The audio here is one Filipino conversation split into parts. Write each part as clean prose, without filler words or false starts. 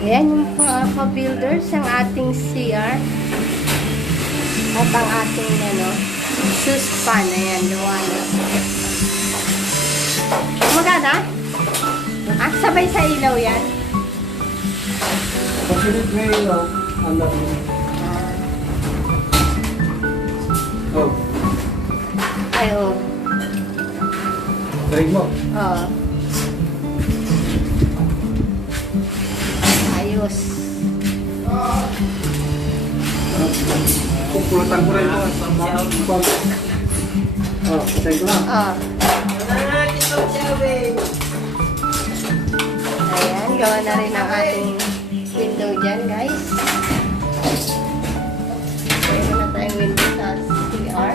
Ayan yung mga ka-builders, ang ating CR. At ang ating, suspan. Ayan, gawa na. Maganda? Ah, sabay sa ilaw yan? Pasunod na ilaw. Alam mo. Oh. Ay, oh. Try mo. Oo. Ayos. Pupulutan ko rin mo. Oh, try ko lang. Oo. Ayan, gawa na rin ang ating window dyan, guys. Meron na tayong window sa CR.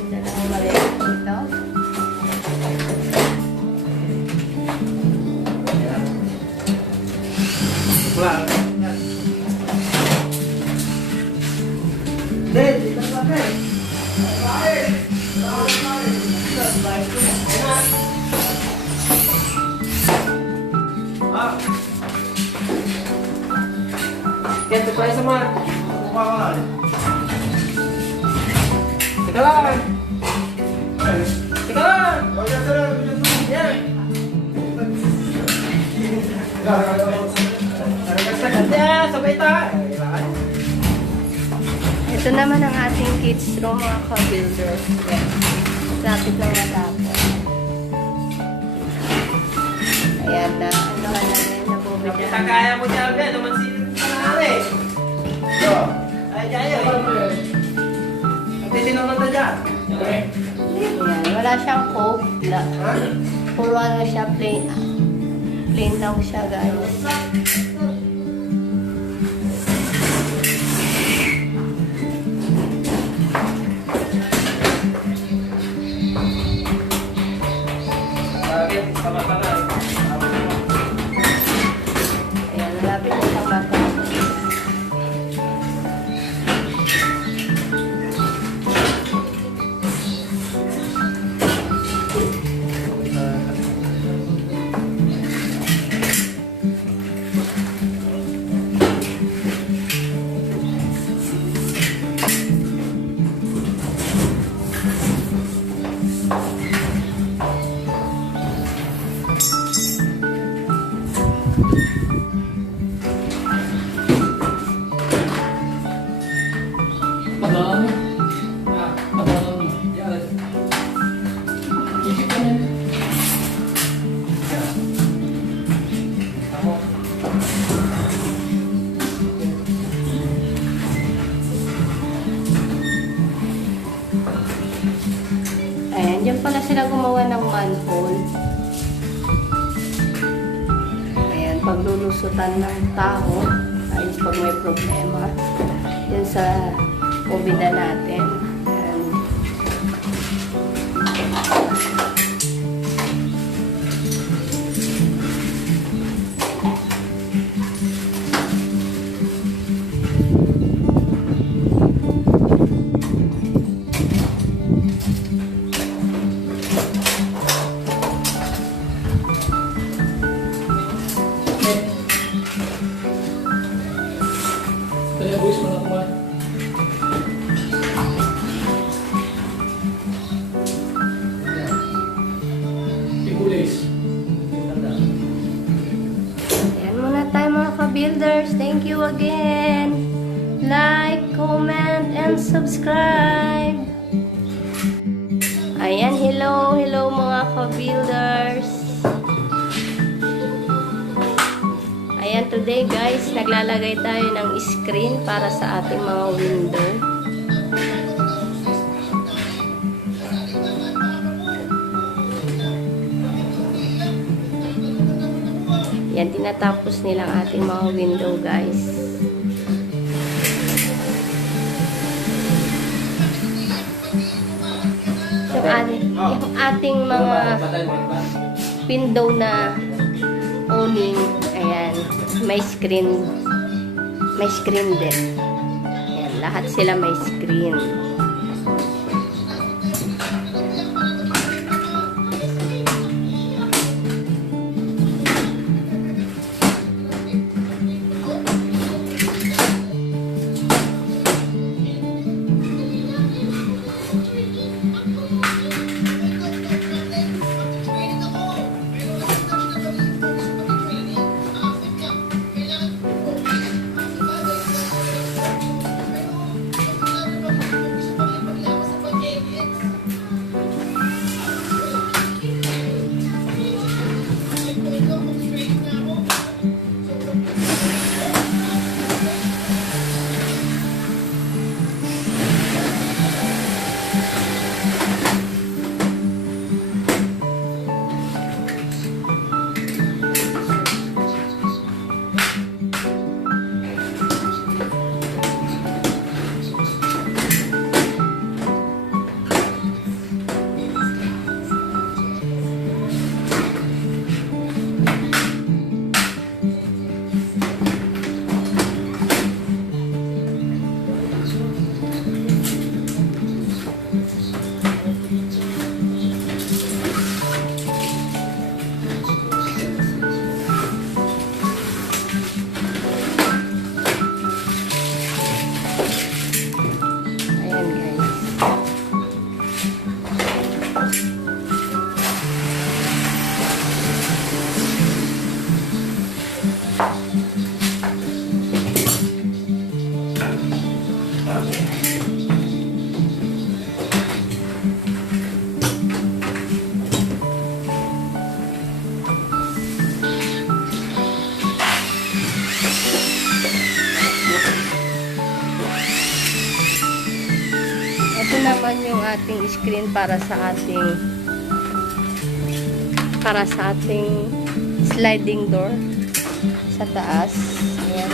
Hindi na lang maliit dito. Wala. Dad, dito pa kayo. Ganito tayo sa mga kukakaan. Teka lang! Teka lang! Yan! Yan! Sabay tayo! Ito naman ang ating kids room, mga ka-builders. Yan. Lapit lang natapos. Ayan na. Ano ka na rin, nabubida. Kaya mo dyan, Ben. Naman silip ka na rin. Ay, dyan yun. Nagtisinong na dyan. Ayan. Wala siyang coke. Puro ano siya, plain. Plain lang siya, guys. Ayan, malapit na siyang bata. Ayan, dyan pala sila gumawa ng manhole. Ayan, paglulusutan ng tao, ay pag may problema, yun sa kubida natin. Ayan. Kaya boys mo na kumain. Tigulis. Ayan muna tayo, mga ka-builders. Thank you again. Like, comment, and subscribe. Ayan, hello mga ka-builders. Ayan, today guys, naglalagay tayo ng screen para sa ating mga window. Yan, tinatapos nilang ating mga window, guys. Yung ating mga window na awning, ayan, may screen din. Ayan, lahat sila may screen. ating screen para sa ating sliding door sa taas. Ayan.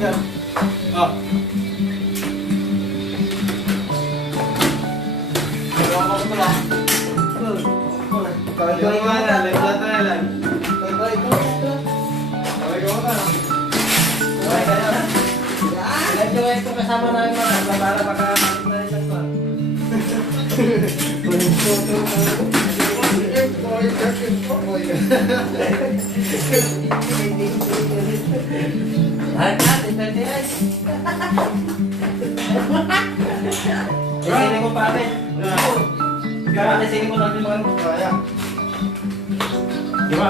Yan. Oh. Ewan ko pala. Ito yung mana, lagyan na lang. Bye ko na. Bye ka na. Ito kasama na yung mga para makakakit na rin lang. Isingin mo pa atin. Isingin mo natin mga kaya. Diba?